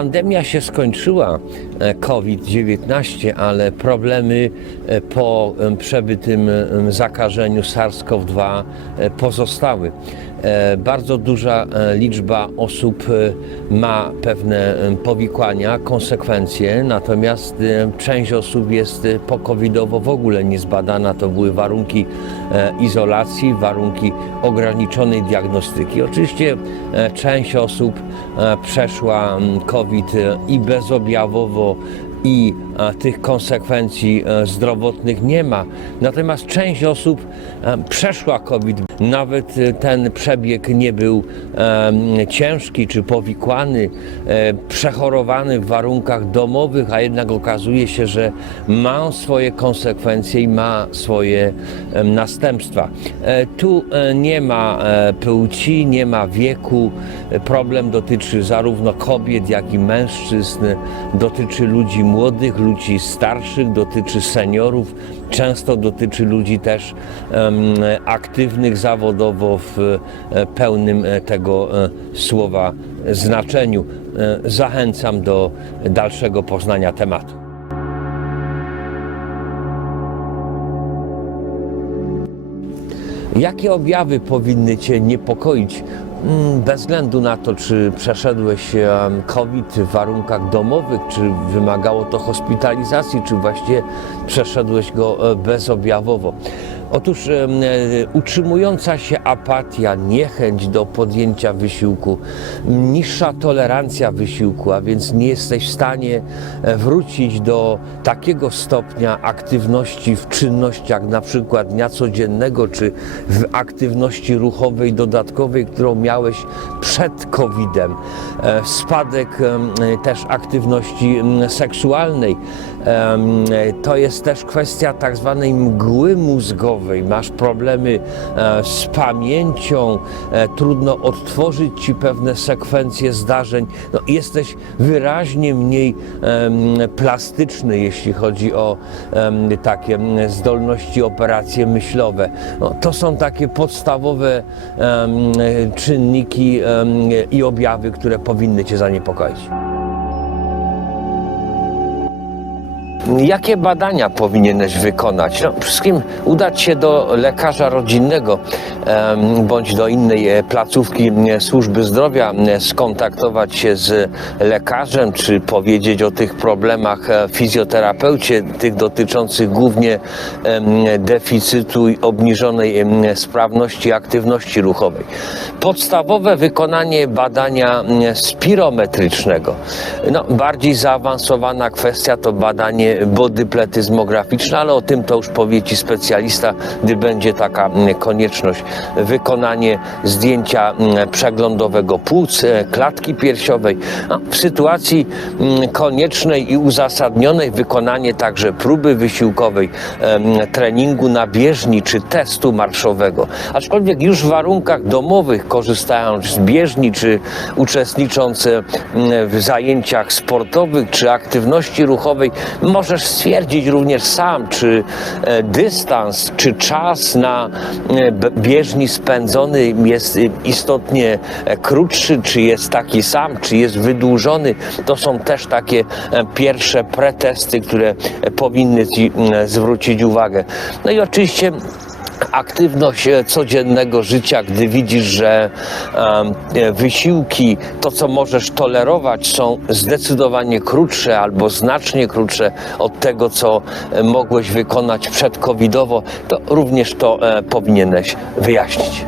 Pandemia się skończyła, e, COVID-19, ale problemy e, po przebytym zakażeniu SARS-CoV-2 e, pozostały. E, Bardzo duża e, liczba osób e, ma pewne powikłania, konsekwencje, natomiast część osób jest po-covidowo w ogóle niezbadana. To były warunki izolacji, warunki ograniczonej diagnostyki. Oczywiście część osób przeszła COVID i bezobjawowo, i e, tych konsekwencji e, zdrowotnych nie ma. Natomiast część osób e, przeszła COVID. Nawet ten przebieg nie był ciężki czy powikłany, przechorowany w warunkach domowych, a jednak okazuje się, że ma swoje konsekwencje i ma swoje następstwa. Tu nie ma płci, nie ma wieku. Problem dotyczy zarówno kobiet, jak i mężczyzn, dotyczy ludzi młodych, ludzi starszych, dotyczy seniorów, często dotyczy ludzi też aktywnych zawodowo w e, pełnym e, tego e, słowa znaczeniu. Zachęcam do dalszego poznania tematu. Jakie objawy powinny Cię niepokoić? Mm, Bez względu na to, czy przeszedłeś COVID w warunkach domowych, czy wymagało to hospitalizacji, czy właściwie przeszedłeś go e, bezobjawowo. Otóż e, utrzymująca się apatia, niechęć do podjęcia wysiłku, niższa tolerancja wysiłku, a więc nie jesteś w stanie e, wrócić do takiego stopnia aktywności w czynnościach na przykład dnia codziennego, czy w aktywności ruchowej dodatkowej, którą miałeś przed COVID-em. E, Spadek em, też aktywności seksualnej. Em, To jest też kwestia tak zwanej mgły mózgowej. Masz problemy e, z pamięcią, e, trudno odtworzyć ci pewne sekwencje zdarzeń. No, jesteś wyraźnie mniej plastyczny, jeśli chodzi o takie zdolności, operacje myślowe. No, to są takie podstawowe czynniki i objawy, które powinny cię zaniepokoić. Jakie badania powinieneś wykonać? No, przede wszystkim udać się do lekarza rodzinnego bądź do innej e, placówki służby zdrowia, skontaktować się z lekarzem, czy powiedzieć o tych problemach e, fizjoterapeucie, tych dotyczących głównie deficytu i obniżonej sprawności aktywności ruchowej. Podstawowe wykonanie badania spirometrycznego. No, bardziej zaawansowana kwestia to badanie bodypletyzmograficzne, ale o tym to już powie Ci specjalista, gdy będzie taka mm, konieczność. Wykonanie zdjęcia mm, przeglądowego płuc, e, klatki piersiowej. W sytuacji mm, koniecznej i uzasadnionej wykonanie także próby wysiłkowej, treningu na bieżni czy testu marszowego. Aczkolwiek już w warunkach domowych, korzystając z bieżni czy uczestnicząc w zajęciach sportowych czy aktywności ruchowej, możesz stwierdzić również sam, czy e, dystans, czy czas na e, bieżni spędzony jest e, istotnie krótszy, czy jest taki sam, czy jest wydłużony. To są też takie pierwsze pretesty, które powinny Ci mm, zwrócić uwagę. No i oczywiście aktywność e, codziennego życia, gdy widzisz, że e, wysiłki, to co możesz tolerować, są zdecydowanie krótsze albo znacznie krótsze od tego, co e, mogłeś wykonać przedcovidowo, to również to powinieneś wyjaśnić.